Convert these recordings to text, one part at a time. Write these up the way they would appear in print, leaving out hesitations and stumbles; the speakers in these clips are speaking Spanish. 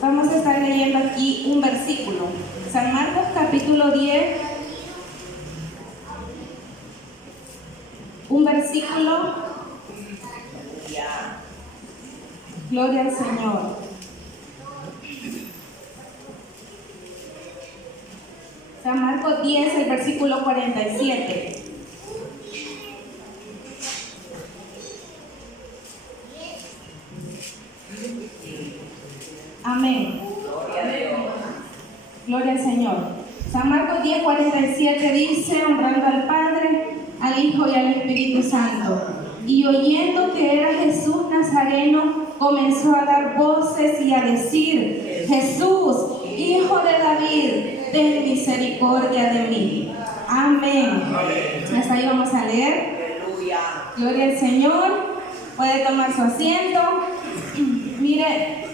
Vamos a estar leyendo aquí un versículo. San Marcos capítulo 10, un versículo. Gloria al Señor. San Marcos 10, el versículo 47. Amén. Gloria al Señor. San Marcos 10, 47 dice, honrando al Padre, al Hijo y al Espíritu Santo. Y oyendo que era Jesús Nazareno, comenzó a dar voces y a decir, Jesús, Hijo de David, ten misericordia de mí. Amén. Hasta ahí vamos a leer. Gloria al Señor. Puede tomar su asiento. Mire,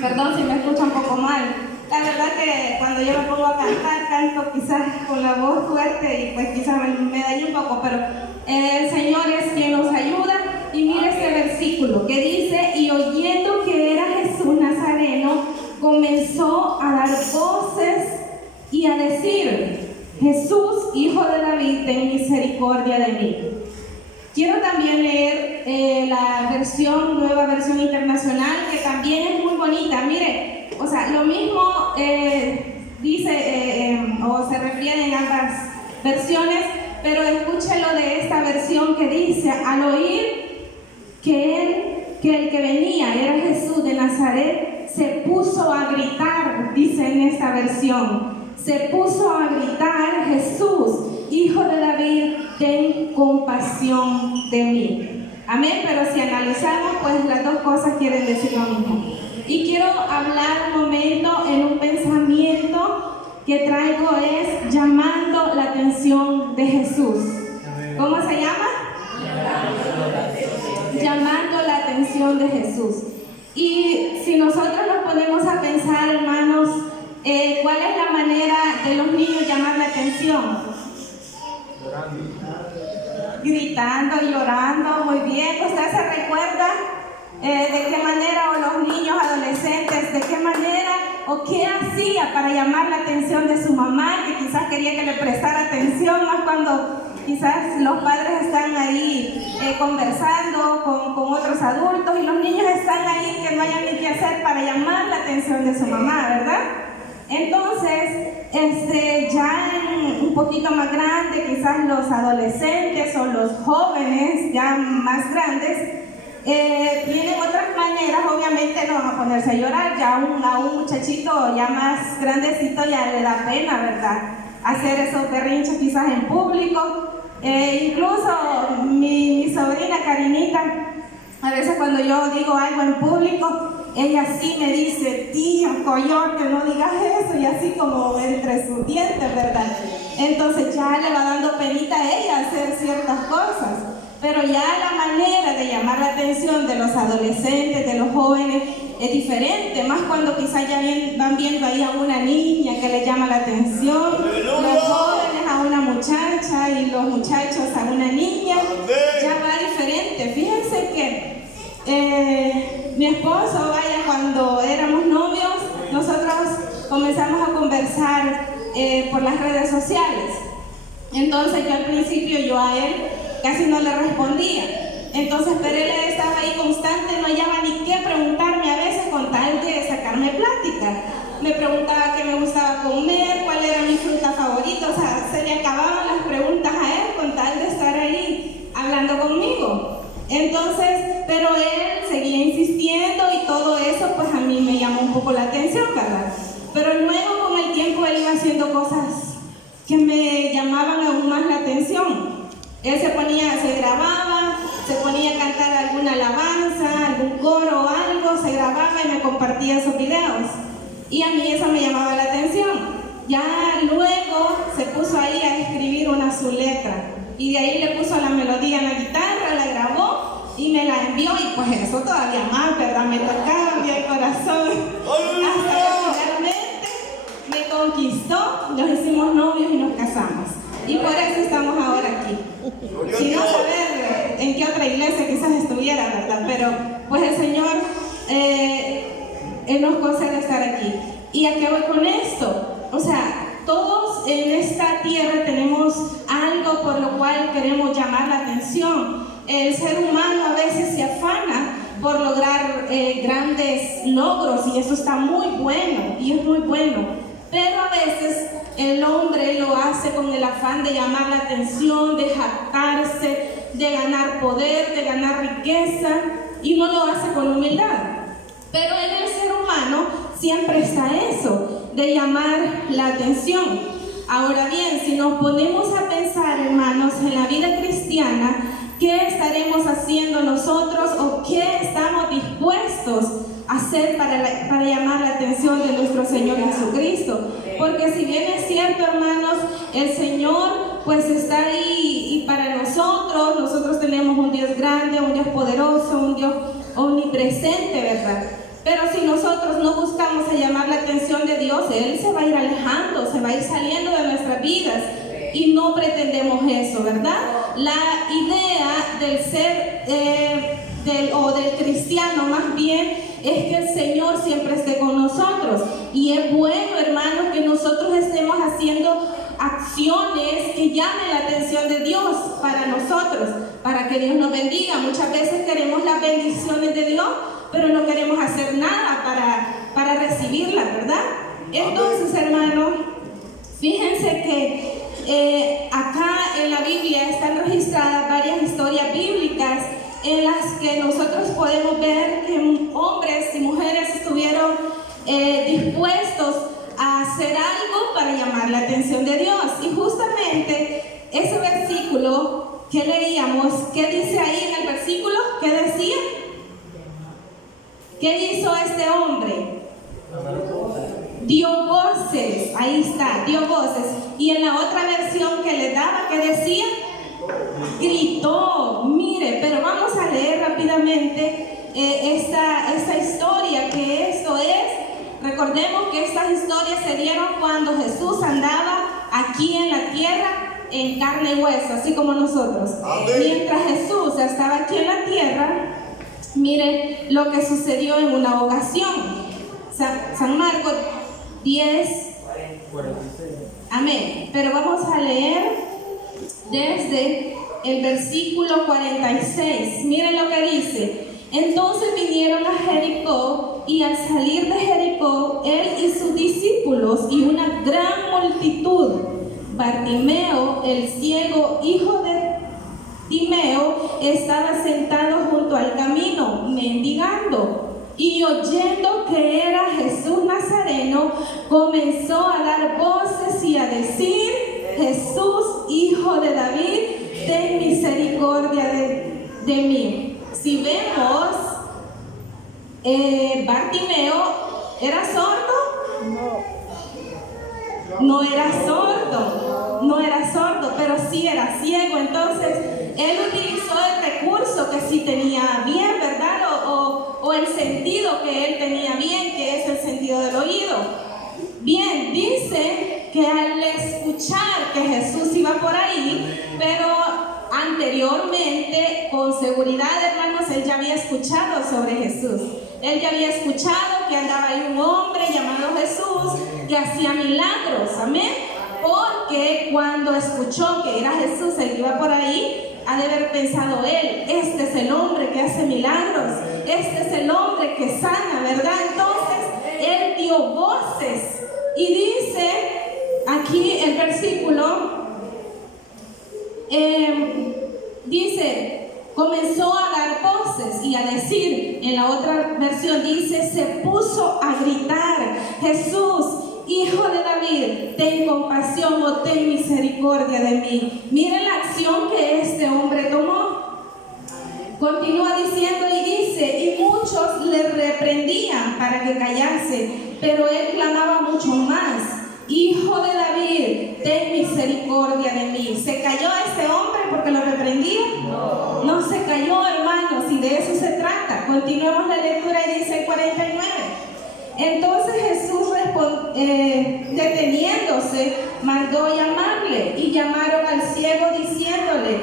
perdón si me escucha un poco mal. La verdad que cuando yo me pongo a cantar, canto quizás con la voz fuerte y pues quizás me daño un poco, pero el Señor es quien nos ayuda. Y mire este versículo que dice, y oyendo que era Jesús Nazareno, comenzó a dar voces y a decir, Jesús, Hijo de David, ten misericordia de mí. Quiero también leer la nueva versión internacional, que también es muy bonita. Mire, o sea, lo mismo dice o se refiere en ambas versiones, pero escúchelo de esta versión que dice, al oír que el que venía era Jesús de Nazaret, se puso a gritar, dice en esta versión, se puso a gritar, Jesús, Hijo de David, ten compasión de mí. Amén, pero si analizamos, pues las dos cosas quieren decir lo mismo. Y quiero hablar un momento en un pensamiento que traigo, es llamando la atención de Jesús. ¿Cómo se llama? Llamando la atención de Jesús. Y si nosotros nos ponemos a pensar, hermanos, ¿cuál es la manera de los niños llamar la atención? Gritando, llorando, muy bien. ¿Usted se recuerda de qué manera, o los niños, adolescentes, de qué manera o qué hacía para llamar la atención de su mamá, que quizás quería que le prestara atención, más cuando quizás los padres están ahí conversando con otros adultos y los niños están ahí que no hayan ni qué hacer para llamar la atención de su mamá, ¿verdad? Entonces, ya un poquito más grande, quizás los adolescentes o los jóvenes ya más grandes, tienen otras maneras. Obviamente no van a ponerse a llorar, ya a un muchachito ya más grandecito ya le da pena, ¿verdad? Hacer esos berrinches quizás en público. Incluso mi sobrina Karinita, a veces cuando yo digo algo en público, ella sí me dice, tía, coyote, no digas eso, y así como entre sus dientes, ¿verdad? Entonces ya le va dando penita a ella hacer ciertas cosas, pero ya la manera de llamar la atención de los adolescentes, de los jóvenes, es diferente, más cuando quizás ya van viendo ahí a una niña que le llama la atención, los jóvenes a una muchacha y los muchachos a una niña, ya va diferente. Fíjense que mi esposo, cuando éramos novios, nosotros comenzamos a conversar por las redes sociales. Entonces yo al principio a él casi no le respondía. Entonces, pero él estaba ahí constante, no hallaba ni qué preguntarme a veces con tal de sacarme plática. Me preguntaba qué me gustaba comer, cuál era mi fruta favorita, o sea, se le acababan las preguntas a él con tal de estar ahí hablando conmigo. Entonces, pero él seguía insistiendo y todo eso, pues a mí me llamó un poco la atención, ¿verdad? Pero luego con el tiempo él iba haciendo cosas que me llamaban aún más la atención. Él se grababa, se ponía a cantar alguna alabanza, algún coro o algo, se grababa y me compartía esos videos. Y a mí eso me llamaba la atención. Ya luego se puso ahí a escribir su letra. Y de ahí le puso la melodía en la guitarra, la grabó y me la envió. Y pues eso todavía más, ¿verdad? Me tocaba el corazón. Hasta que finalmente me conquistó, nos hicimos novios y nos casamos. Y por eso estamos ahora aquí. Sin no saber en qué otra iglesia quizás estuviera, ¿verdad? Pero pues el Señor Él nos concede estar allí. ¿Y a qué voy con esto? O sea, todos en esta tierra tenemos algo por lo cual queremos llamar la atención. El ser humano a veces se afana por lograr grandes logros, y eso está muy bueno, y es muy bueno. Pero a veces el hombre lo hace con el afán de llamar la atención, de jactarse, de ganar poder, de ganar riqueza, y no lo hace con humildad. Pero en el ser humano siempre está eso, de llamar la atención. Ahora bien, si nos ponemos a pensar, hermanos, en la vida cristiana, ¿qué estaremos haciendo nosotros o qué estamos dispuestos a hacer para llamar la atención de nuestro Señor Jesucristo? Porque si bien es cierto, hermanos, el Señor pues está ahí, y para nosotros tenemos un Dios grande, un Dios poderoso, un Dios omnipresente, ¿verdad? Pero si nosotros no buscamos a llamar la atención de Dios, Él se va a ir alejando, se va a ir saliendo de nuestras vidas, y no pretendemos eso, ¿verdad? La idea del ser del cristiano más bien es que el Señor siempre esté con nosotros, y es bueno, hermanos, que nosotros estemos haciendo acciones que llamen la atención de Dios para nosotros, para que Dios nos bendiga. Muchas veces queremos las bendiciones de Dios, pero no queremos hacer nada para recibirlas, ¿verdad? Entonces, hermanos, fíjense que acá en la Biblia están registradas varias historias bíblicas en las que nosotros podemos ver que hombres y mujeres estuvieron dispuestos a hacer algo para llamar la atención de Dios. Y justamente ese versículo que leíamos, ¿qué dice ahí en el versículo? ¿Qué decía? ¿Qué hizo este hombre? Dio voces, ahí está, dio voces. Y en la otra versión que le daba, ¿qué decía? Gritó. Mire, pero vamos a leer rápidamente esta historia, que esto es, recordemos que estas historias se dieron cuando Jesús andaba aquí en la tierra en carne y hueso, así como nosotros. Amén. Mientras Jesús estaba aquí en la tierra, mire lo que sucedió en una ocasión. San Marcos 10, 46. Amén. Pero vamos a leer desde el versículo 46. Miren lo que dice. Entonces vinieron a Jericó, y al salir de Jericó, él y sus discípulos y una gran multitud, Bartimeo, el ciego, hijo de Timeo, estaba sentado junto al camino, mendigando. Y oyendo que era Jesús Nazareno, comenzó a dar voces y a decir: Jesús, hijo de David, ten misericordia de mí. Si vemos, Bartimeo, ¿era sordo? No era sordo, no era sordo, pero sí era ciego. Entonces, él utilizó el recurso que sí tenía bien, ¿verdad? O el sentido que él tenía bien, que es el sentido del oído. Bien, dice que al escuchar que Jesús iba por ahí, pero anteriormente, con seguridad, hermanos, él ya había escuchado sobre Jesús. Él ya había escuchado que andaba ahí un hombre llamado Jesús que hacía milagros, amén. Porque cuando escuchó que era Jesús el que iba por ahí, ha de haber pensado él: este es el hombre que hace milagros, este es el hombre que sana, ¿verdad? Entonces, él dio voces. Y dice aquí el versículo, dice, comenzó a dar voces y a decir. En la otra versión dice, se puso a gritar: Jesús, hijo de David, ten compasión o ten misericordia de mí. Miren la acción que este hombre tomó. Continúa diciendo y dice: y muchos le reprendían para que callase, pero él clamaba mucho más: Hijo de David, ten misericordia de mí. ¿Se cayó este hombre porque lo reprendía? No se cayó, hermanos, y de eso se trata. Continuemos la lectura y dice 49. Entonces Jesús deteniéndose, mandó llamarle, y llamaron al ciego diciéndole: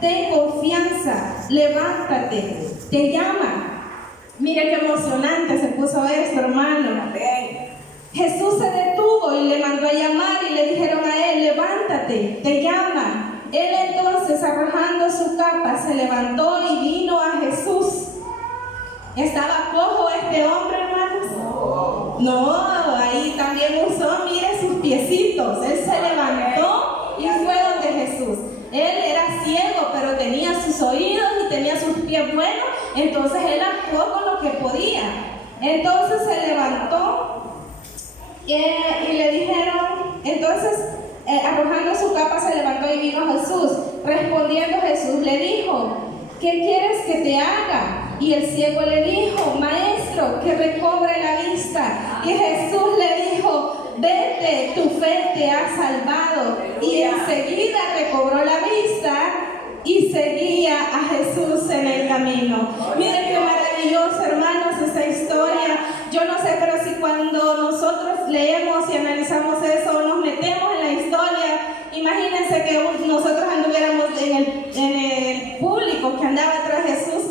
ten confianza, levántate, te llama. Mire qué emocionante se puso esto, hermano. Jesús se detuvo y le mandó a llamar y le dijeron a él: levántate, te llaman. Él entonces, arrojando su capa, se levantó y vino a Jesús. ¿Estaba cojo este hombre, hermanos? No, ahí también usó, mire, sus piecitos. Él se levantó y fue donde Jesús. Él era ciego, pero tenía sus oídos y tenía sus pies buenos, entonces él actuó con lo que podía. Entonces se levantó y le dijeron, entonces arrojando su capa se levantó y vino a Jesús. Respondiendo Jesús le dijo: ¿qué quieres que te haga? Y el ciego le dijo: maestro, que recobre la vista. Y Jesús le dijo: vete, tu fe te ha salvado. Y enseguida recobró la vista y seguía a Jesús en el camino. Miren qué maravilloso, hermanos, esta historia. Yo no sé, pero si cuando nosotros leemos y analizamos eso, nos metemos en la historia, imagínense que nosotros anduviéramos en el público que andaba tras Jesús.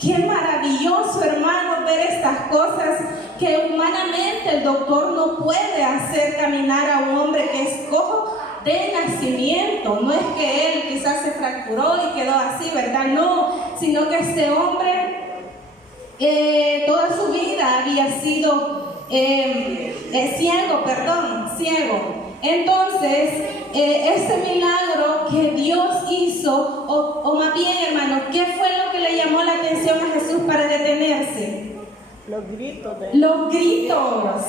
Qué maravilloso, hermano, ver estas cosas que humanamente el doctor no puede hacer caminar a un hombre que es cojo de nacimiento. No es que él quizás se fracturó y quedó así, ¿verdad? No, sino que este hombre toda su vida había sido ciego. Entonces, este milagro que Dios hizo, o más bien, hermano, ¿qué fue lo que le llamó la atención a Jesús para detenerse? Los gritos. Los gritos.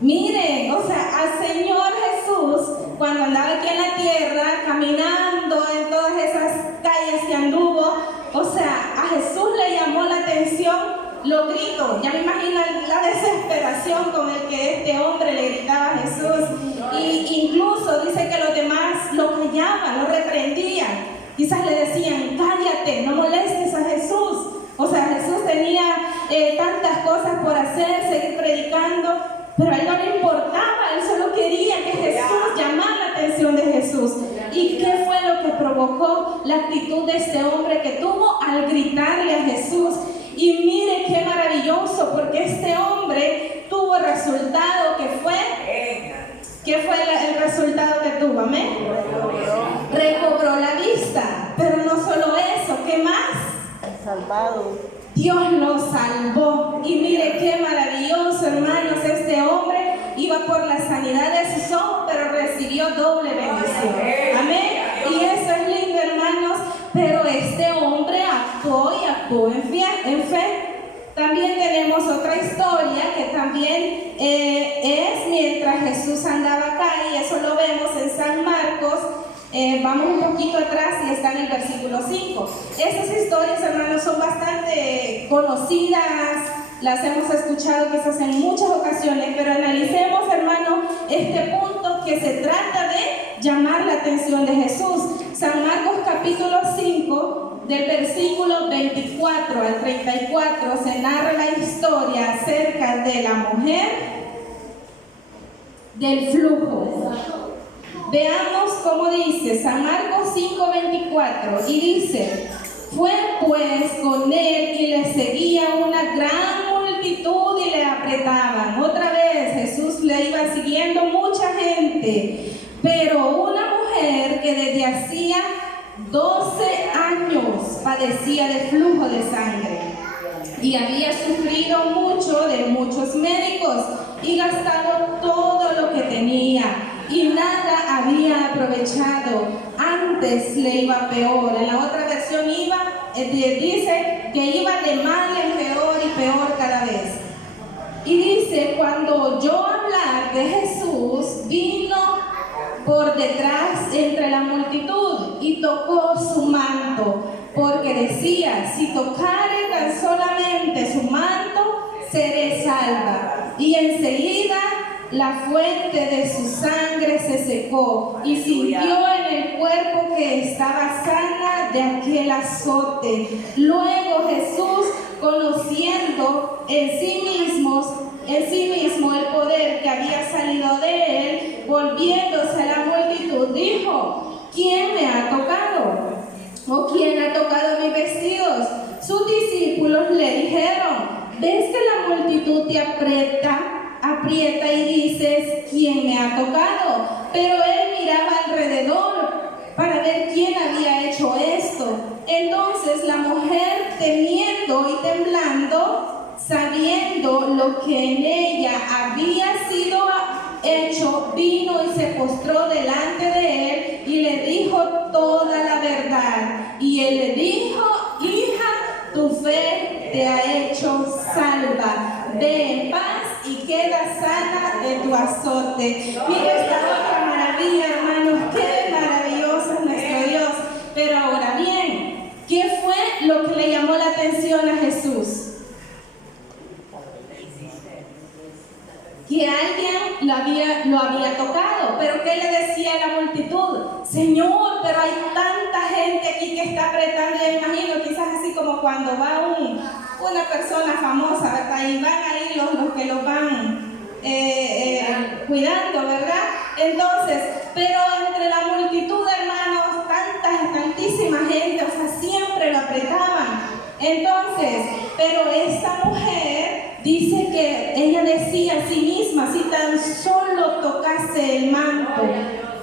Miren, o sea, al Señor Jesús, cuando andaba aquí en la tierra, caminando en todas esas calles que anduvo, o sea, a Jesús le llamó la atención los gritos. Ya me imagino la desesperación con el que este hombre le gritaba a Jesús. Y incluso dice que los demás lo callaban, lo reprendían. Quizás le decían: cállate, no molestes a Jesús. O sea, Jesús tenía tantas cosas por hacer, seguir predicando, pero a él no le importaba. Él solo quería que Jesús llamara la atención de Jesús. ¿Y qué fue lo que provocó la actitud de este hombre que tuvo al gritarle a Jesús? Y mire qué maravilloso, porque este hombre tuvo el resultado que fue. ¿Qué fue el resultado que tuvo? Amén. Recobró la vista. Pero no solo eso, ¿qué más? Salvado. Dios lo salvó. Y mire qué maravilloso, hermanos. Este hombre iba por la sanidad de sus ojos, pero recibió doble bendición. Amén. Y eso es lindo, hermanos. Pero este hombre actuó y actuó en fe. También tenemos otra historia que también es mientras Jesús andaba acá, y eso lo vemos en San Marcos. Vamos un poquito atrás y está en el versículo 5. Estas historias, hermanos, son bastante conocidas, las hemos escuchado quizás en muchas ocasiones, pero analicemos, hermanos, este punto que se trata de llamar la atención de Jesús. San Marcos capítulo 5, del versículo 24 al 34, se narra la historia acerca de la mujer del flujo. Veamos cómo dice San Marcos 5:24, y dice: fue pues con él y le seguía una gran multitud y le apretaban. Otra vez Jesús le iba siguiendo mucha gente, pero una mujer que desde hacía 12 años padecía de flujo de sangre y había sufrido mucho de muchos médicos y gastado todo lo que tenía, y nada había aprovechado, antes le iba peor. En la otra versión dice que iba de mal en peor y peor cada vez. Y dice: cuando oyó hablar de Jesús, vino por detrás entre la multitud y tocó su manto, porque decía: si tocare tan solamente su manto, seré salva. Y enseguida la fuente de su sangre se secó y sintió en el cuerpo que estaba sana de aquel azote. Luego Jesús, conociendo en sí mismo el poder que había salido de él, volviéndose a la multitud, dijo: ¿quién me ha tocado? ¿O quién ha tocado mis vestidos? Sus discípulos le dijeron: ves que la multitud te aprieta y dices, ¿quién me ha tocado? Pero él miraba alrededor para ver quién había hecho esto. Entonces la mujer, temiendo y temblando, sabiendo lo que en ella había sido hecho, vino y se postró delante de él y le dijo toda la verdad. Y él le dijo, hija, tu fe te ha hecho salva. Ve en paz y queda sana de tu azote. Mira esta otra maravilla, hermanos, qué maravilloso es nuestro Dios. Pero ahora bien, ¿qué fue lo que le llamó la atención a Jesús? Que alguien lo había tocado. Pero ¿qué le decía a la multitud? Señor, pero hay tanta gente aquí que está apretando. Yo imagino quizás así como cuando va una persona famosa, ¿verdad? Y van ahí los que los van cuidando, ¿verdad? Entonces, pero entre la multitud, hermanos, tantísima gente, o sea, siempre lo apretaban. Entonces, pero esta mujer dice que ella decía a sí misma, si tan solo tocase el manto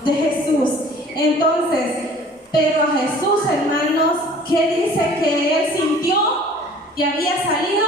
de Jesús. Entonces, pero a Jesús, hermanos, ¿qué dice que él sintió? Que había salido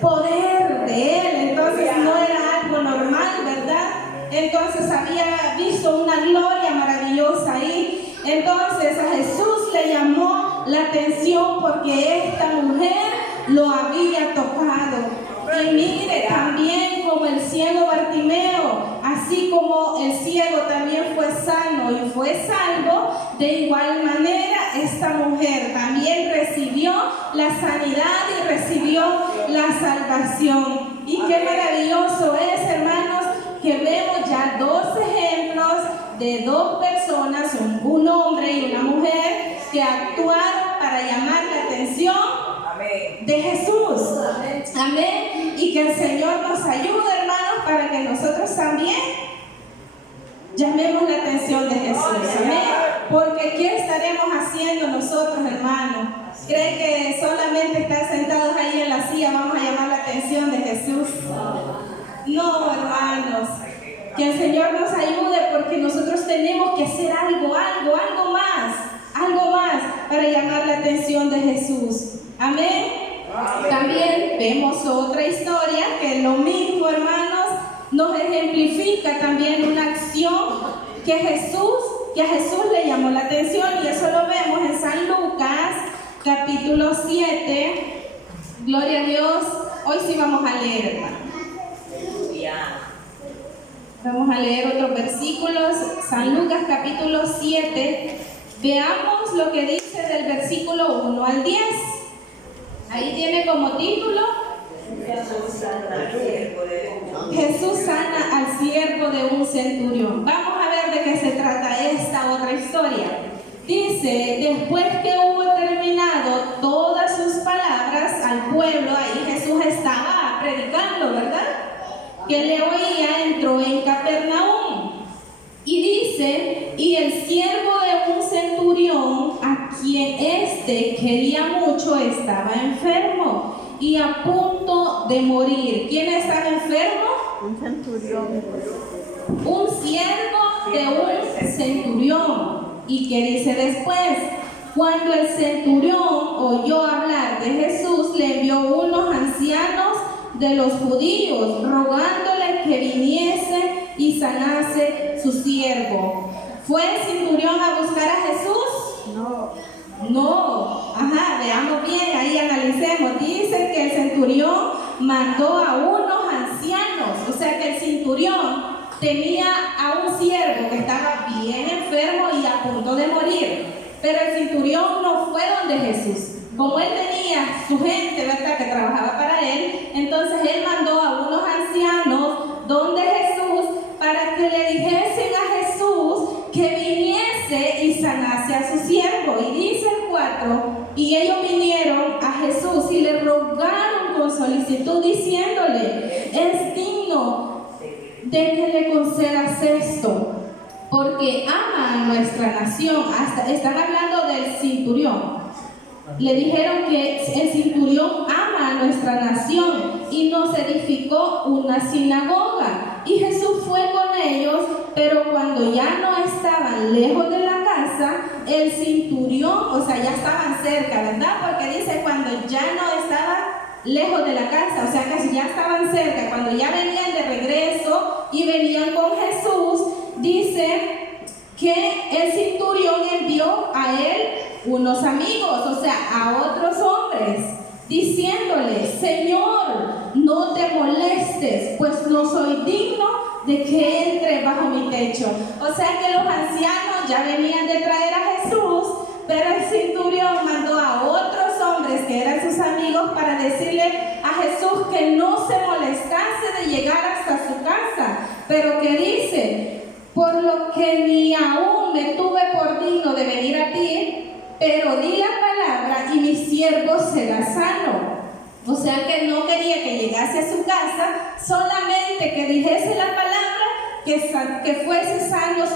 poder de él. Entonces no era algo normal, ¿verdad? Entonces había visto una gloria maravillosa ahí. Entonces a Jesús le llamó la atención porque esta mujer lo había tocado. Y mire, también como el ciego Bartimeo, así como el ciego también fue sano y fue salvo, de igual manera esta mujer también recibió la sanidad y recibió la salvación. Y qué maravilloso es, hermanos, que vemos ya dos ejemplos de dos personas, un hombre y una mujer, que actuaron para llamar la atención de Jesús. Amén. Y que el Señor nos ayude, hermanos, para que nosotros también llamemos la atención de Jesús. Amén. Porque ¿qué estaremos haciendo nosotros, hermanos? ¿Cree que solamente estar sentados ahí en la silla vamos a llamar la atención de Jesús? No, hermanos. Que el Señor nos ayude porque nosotros tenemos que hacer algo más para llamar la atención de Jesús. Amén. También vemos otra historia que lo mismo, hermanos, nos ejemplifica también una acción que a Jesús le llamó la atención, y eso lo vemos en San Lucas capítulo 7. Gloria a Dios. Hoy sí vamos a leer, hermanos. Vamos a leer otros versículos. San Lucas capítulo 7. Veamos lo que dice del versículo 1 al 10. Ahí tiene como título: Jesús sana al siervo de un centurión. Vamos a ver de qué se trata esta otra historia. Dice: después que hubo terminado todas sus palabras al pueblo, ahí Jesús estaba predicando, ¿verdad? Que le oía, entró en Capernaum. Y dice: y el siervo de un centurión, a quien éste quería mucho, estaba enfermo y a punto de morir. ¿Quién estaba enfermo? Un centurión. Un siervo de un centurión. ¿Y qué dice después? Cuando el centurión oyó hablar de Jesús, le envió unos ancianos de los judíos, rogándole que viniese y sanase su siervo. ¿Fue el centurión a buscar a Jesús? No. Ajá, veamos bien, ahí analicemos. Dice que el centurión mandó a unos ancianos, o sea que el centurión tenía a un siervo que estaba bien enfermo y a punto de morir. Pero el centurión no fue donde Jesús. Como él tenía su gente, ¿verdad?, que trabajaba para él, entonces él mandó a unos ancianos donde Jesús para que le dijesen a Jesús que viniese y sanase a su siervo. Y dice el 4, y ellos vinieron a Jesús y le rogaron con solicitud, diciéndole: es digno de que le concedas esto, porque ama a nuestra nación. Están hablando del centurión. Le dijeron que el centurión ama a nuestra nación y nos edificó una sinagoga. Y Jesús fue con ellos, pero cuando ya no estaban lejos de la casa, el centurión, o sea, ya estaban cerca, ¿verdad? Porque dice cuando ya no estaban lejos de la casa, o sea que ya estaban cerca, cuando ya venían de regreso y venían con Jesús, dice que el centurión envió a él unos amigos, o sea, a otros hombres, diciéndole: Señor, no te molestes, pues no soy digno de que entre bajo mi techo. O sea que los ancianos ya venían de traer a Jesús, pero el centurión mandó a otros hombres que eran sus amigos para decirle a Jesús que no se molestase de llegar hasta su casa, pero que dice: por lo que ni aún me tuve por digno de venir a ti, pero di la palabra y mi siervo será sano. O sea que no quería que llegase a su casa, solamente que dijese la palabra, que fuese sano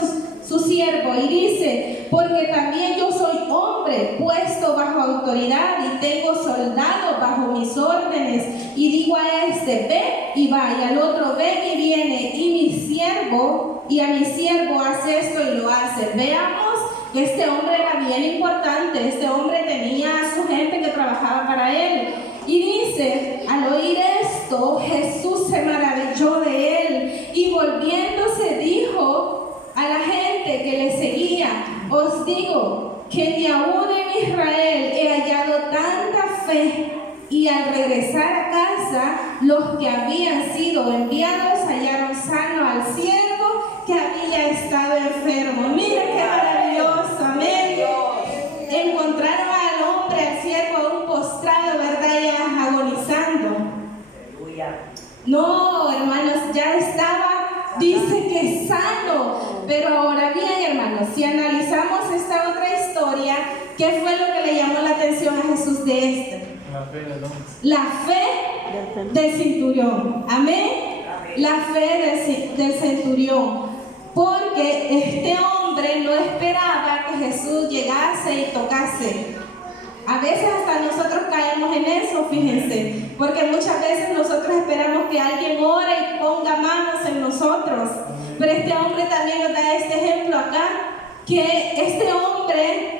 su siervo. Y dice: porque también yo soy hombre puesto bajo autoridad y tengo soldados bajo mis órdenes, y digo a este: ve y va, y al otro: ven y viene, y a mi siervo hace esto y lo hace. Veamos que este hombre era bien importante, este hombre tenía a su gente que trabajaba para él. Y dice: al oír esto, Jesús se maravilló de él, y volviéndose dijo a la gente que le seguía: os digo que ni aún en Israel he hallado tanta fe. Y al regresar a casa, los que habían sido enviados hallaron sano al siervo que había estado enfermo. Mira qué maravilloso, amén. Encontraron al hombre, al siervo, aún postrado, ¿verdad? Ya agonizando. No, hermanos, ya estaba, dice que sano. Pero ahora bien, hermanos, si analizamos esta otra historia, ¿qué fue lo que le llamó la atención a Jesús de esto? La fe del centurión. Amén. La fe del centurión. Porque este hombre no esperaba que Jesús llegase y tocase. A veces hasta nosotros caemos en eso, fíjense, porque muchas veces nosotros esperamos que alguien ore y ponga manos en nosotros. Pero este hombre también nos da este ejemplo acá, que este hombre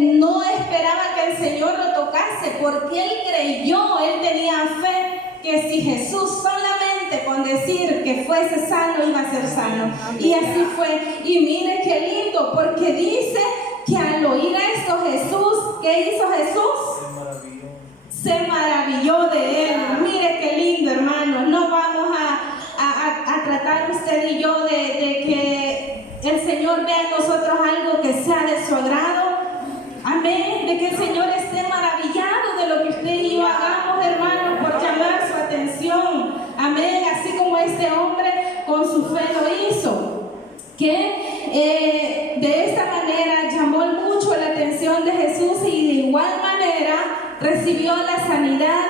no esperaba que el Señor lo tocase, porque él creyó, él tenía fe que si Jesús solamente con decir que fuese sano iba a ser sano. Y así fue. Y mire qué lindo, porque dice que al oír esto Jesús, ¿qué hizo Jesús? Se maravilló de él. Mire qué lindo, hermanos. No vamos a tratar usted y yo de que el Señor vea en nosotros algo que sea de su agrado. Amén. De que el Señor esté maravillado de lo que usted y yo hagamos, hermanos, por llamar su atención. Amén. Así como este hombre con su fe lo hizo. Que de esta manera llamó mucho la atención de Jesús, y de igual manera recibió la sanidad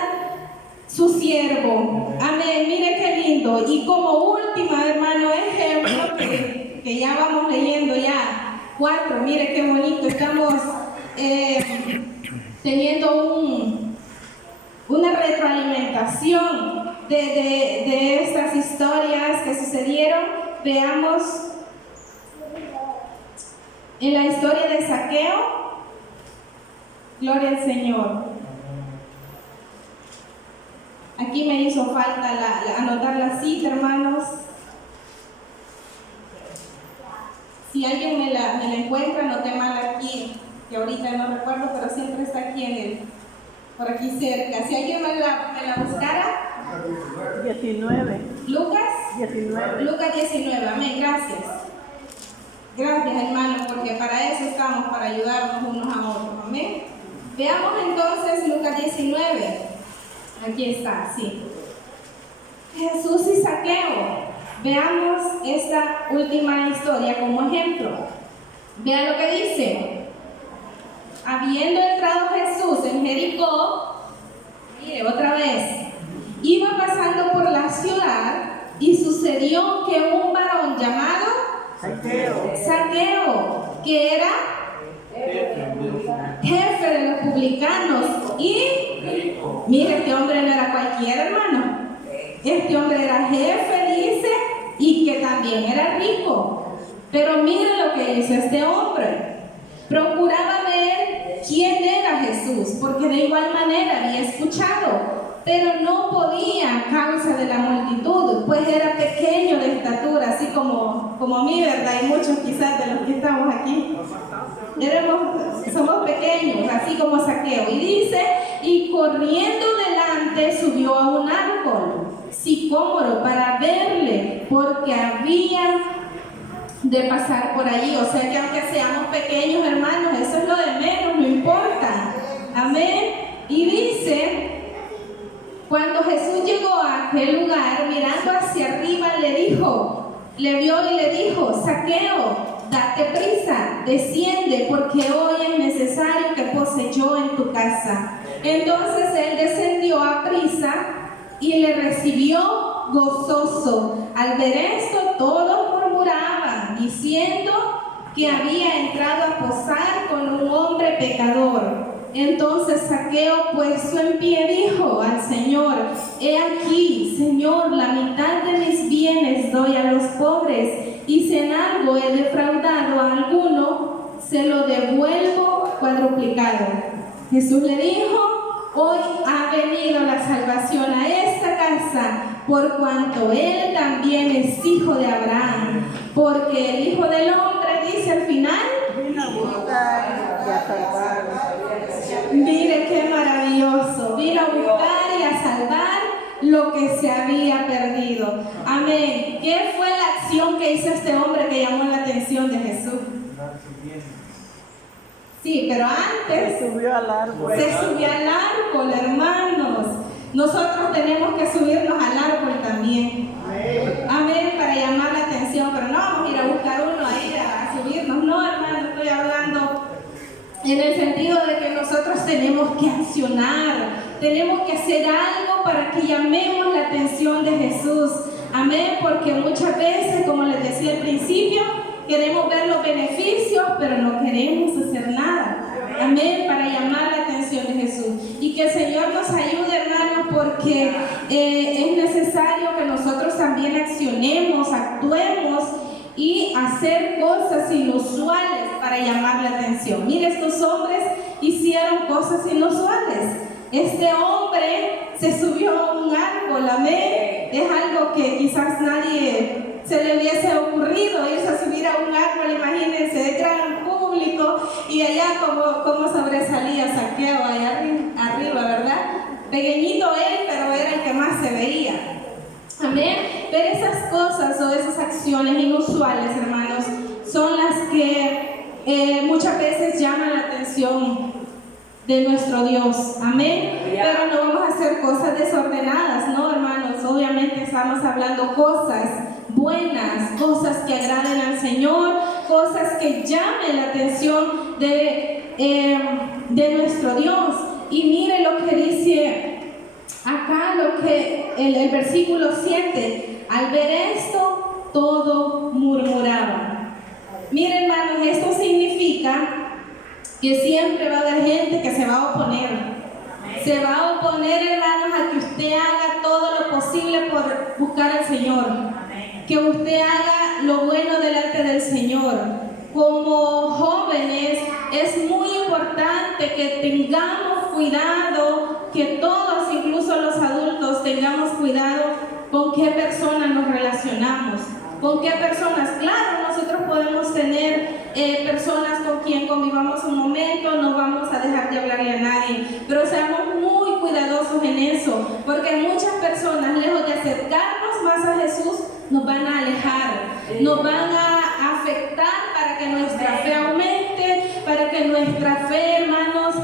su siervo. Amén. Mire qué lindo. Y como última, hermano, ejemplo que ya vamos leyendo ya 4. Mire qué bonito. Estamos teniendo una retroalimentación de estas historias que sucedieron. Veamos en la historia de Zaqueo. Gloria al Señor. Aquí me hizo falta anotar la cita, hermanos. Si alguien me la encuentra, anoté mal aquí, que ahorita no recuerdo, pero siempre está aquí por aquí cerca. Si alguien me la buscara. 19. Lucas 19. Lucas 19, amén, gracias. Gracias, hermano, porque para eso estamos, para ayudarnos unos a otros, amén. Veamos entonces Lucas 19. Aquí está, sí. Jesús y Zaqueo. Veamos esta última historia como ejemplo. Vean lo que dice. Habiendo entrado Jesús en Jericó, mire otra vez, iba pasando por la ciudad, y sucedió que un varón llamado Zaqueo, que era jefe publicanos y mire, este hombre no era cualquier hermano. Este hombre era jefe, dice, y que también era rico. Pero mire lo que hizo este hombre. Procuraba ver quién era Jesús, porque de igual manera había escuchado, pero no podía a causa de la multitud, pues era pequeño de estatura, así como mí, ¿verdad? Y muchos quizás de los que estamos aquí. Somos pequeños, así como Zaqueo. Y dice, y corriendo delante subió a un árbol sicómoro para verle, porque había de pasar por allí. O sea que aunque seamos pequeños, hermanos, eso es lo de menos, no importa. Amén. Y dice, cuando Jesús llegó a aquel lugar, mirando hacia arriba, le vio y le dijo, Zaqueo, date prisa, desciende, porque hoy es necesario que pose yo en tu casa. Entonces él descendió a prisa y le recibió gozoso. Al ver esto, todos murmuraban, diciendo que había entrado a posar con un hombre pecador. Entonces Zaqueo, puesto en pie, dijo al Señor, he aquí, Señor, la mitad de mis bienes doy a los pobres, y si en algo he defraudado a alguno, se lo devuelvo cuadruplicado. Jesús le dijo, hoy ha venido la salvación a esta casa, por cuanto él también es hijo de Abraham, porque el Hijo del Hombre, dice al final, vino a buscar y a salvar. Mire qué maravilloso, vino a buscar y a salvar lo que se había perdido. Amén. ¿Qué fue la acción que hizo este hombre que llamó la atención de Jesús? Sí, pero antes Se subió al árbol. se subió al árbol, hermanos. Nosotros tenemos que subirnos al árbol también. Amén, para llamar la atención, pero no vamos a ir a buscar uno ahí a subirnos. No, hermano, estoy hablando en el sentido de que nosotros tenemos que accionar, tenemos que hacer algo para que llamemos la atención de Jesús. Amén, porque muchas veces, como les decía al principio, queremos ver los beneficios, pero no queremos hacer nada. Amén, para llamar la atención de Jesús. Y que el Señor nos ayude, hermanos, porque es necesario que nosotros también accionemos, actuemos y hacer cosas inusuales para llamar la atención. Mire, estos hombres hicieron cosas inusuales. Este hombre se subió a un árbol, amén. Es algo que quizás nadie se le hubiese ocurrido, irse a subir a un árbol, imagínense, de gran público, y allá como sobresalía Zaqueo allá arriba, ¿verdad? Pequeñito él, pero era el que más se veía. Amén. Pero esas cosas o esas acciones inusuales, hermanos, son las que muchas veces llaman la atención de nuestro Dios. Amén. Pero no vamos a hacer cosas desordenadas, ¿no, hermanos? Obviamente estamos hablando cosas buenas, cosas que agraden al Señor, cosas que llamen la atención de nuestro Dios. Y mire lo que dice acá, lo que el versículo 7, al ver esto, todo murmuraba. Miren, hermanos, esto significa que siempre va a haber gente que se va a oponer. Se va a oponer, hermanos, a que usted haga todo lo posible por buscar al Señor. Que usted haga lo bueno delante del Señor. Como jóvenes, es muy importante que tengamos cuidado, que todos, incluso los adultos, tengamos cuidado con qué personas nos relacionamos. ¿Con qué personas? Claro, nosotros podemos tener personas con quien convivamos un momento, no vamos a dejar de hablarle a nadie, pero seamos muy cuidadosos en eso, porque muchas personas, lejos de acercarnos más a Jesús, nos van a alejar, nos van a afectar para que nuestra fe aumente, para que nuestra fe, hermanos,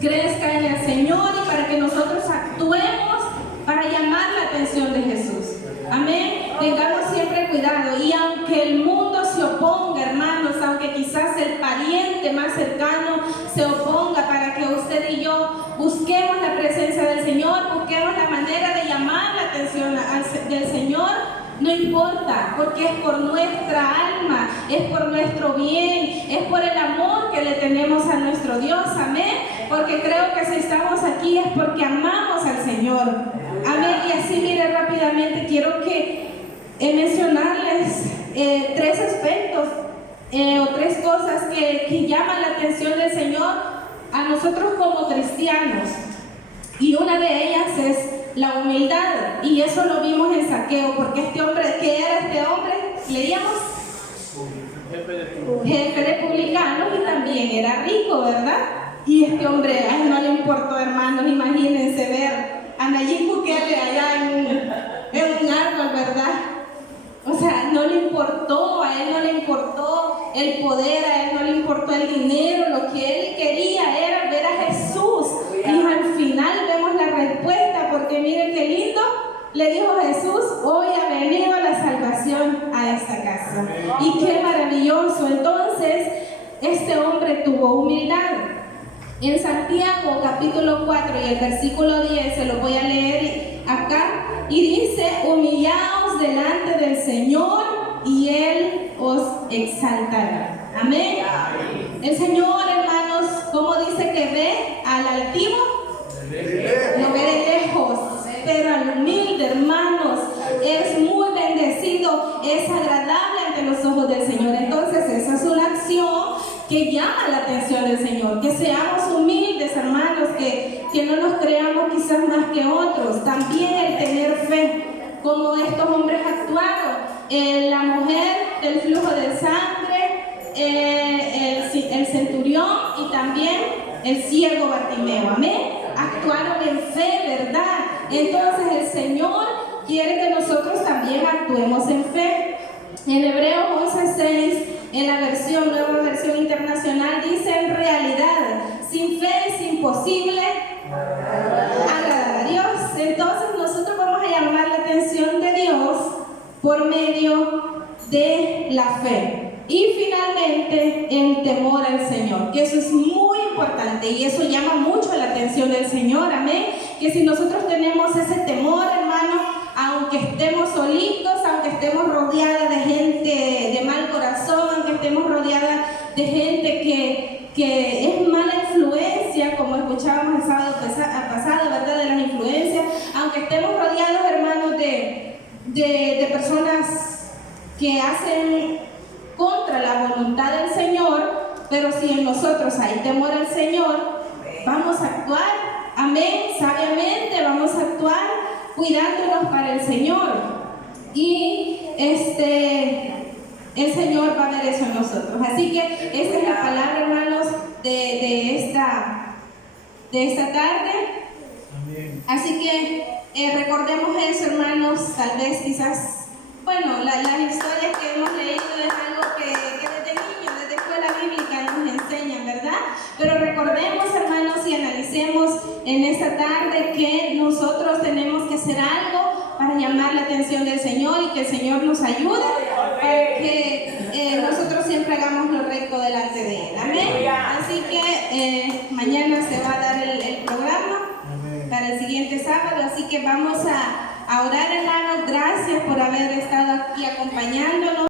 crezca en el Señor y para que nosotros actuemos para llamar la atención de Jesús. Amén. Tengamos siempre cuidado. Y aunque el mundo se oponga, hermanos, aunque quizás el pariente más cercano se oponga, para que usted y yo busquemos la presencia del Señor, busquemos la manera de llamar la atención del Señor, No importa, porque es por nuestra alma, es por nuestro bien, es por el amor que le tenemos a nuestro Dios, amén. Porque creo que si estamos aquí es porque amamos al Señor, amén. Y así, mire, rápidamente quiero mencionarles tres aspectos o tres cosas que llaman la atención del Señor a nosotros como cristianos. Y una de ellas es la humildad, y eso lo vimos en Zaqueo, porque este hombre, ¿qué era este hombre? Leíamos, jefe de publicanos, y también era rico, ¿verdad? Y este hombre, a él no le importó, hermanos, imagínense ver a Nayib Bukele allá en un árbol, ¿verdad? O sea, no le importó, a él no le importó el poder, a él no le importó el dinero, lo que él quería era ver a Jesús. Y al final vemos la respuesta, porque miren qué lindo, le dijo Jesús: hoy ha venido la salvación a esta casa. Y qué maravilloso. Entonces, este hombre tuvo humildad. En Santiago capítulo 4 y el versículo 10, se lo voy a leer acá, y dice: humillaos delante del Señor y Él os exaltará. Amén. El Señor, hermanos, ¿cómo dice que ve al altivo? Lo ve de lejos, pero al humilde, hermanos, es muy bendecido, es agradable ante los ojos del Señor. Entonces, esa es una acción que llama la atención del Señor, que seamos humildes, hermanos, que no nos creamos quizás más que otros. También el tener fe, como estos hombres actuaron. La mujer del flujo de sangre, el centurión y también el ciego Bartimeo, amén. Actuaron en fe, ¿verdad? Entonces el Señor quiere que nosotros también actuemos en fe. En Hebreos 11:6, en la nueva versión internacional, dice: en realidad, sin fe es imposible agradar a Dios. Entonces nosotros vamos a llamar la atención de Dios por medio de la fe. Y finalmente, el temor al Señor, que eso es muy importante y eso llama mucho la atención del Señor, amén. Que si nosotros tenemos ese temor, hermano, aunque estemos solitos, aunque estemos rodeadas de gente de mal corazón, aunque estemos rodeadas de gente que es mala influencia, como escuchábamos el sábado pasado, ¿verdad? De las influencias, aunque estemos rodeados, hermanos, de personas que hacen contra la voluntad del Señor, pero si en nosotros hay temor al Señor, vamos a actuar, amén, sabiamente, vamos a actuar cuidándonos para el Señor. Y el Señor va a ver eso en nosotros. Así que esta es la palabra, hermanos, de esta tarde. Así que recordemos eso, hermanos. Tal vez quizás, bueno, las historias que hemos leído es algo que desde niños, desde escuela bíblica nos enseñan, ¿verdad? Pero recordemos, hermanos, y analicemos en esta tarde que nosotros tenemos que hacer algo para llamar la atención del Señor, y que el Señor nos ayude para que nosotros siempre hagamos lo recto delante de Él. Amén. Así que mañana se va a dar el programa para el siguiente sábado, así que vamos a orar, hermanos. Gracias por haber estado aquí acompañándonos.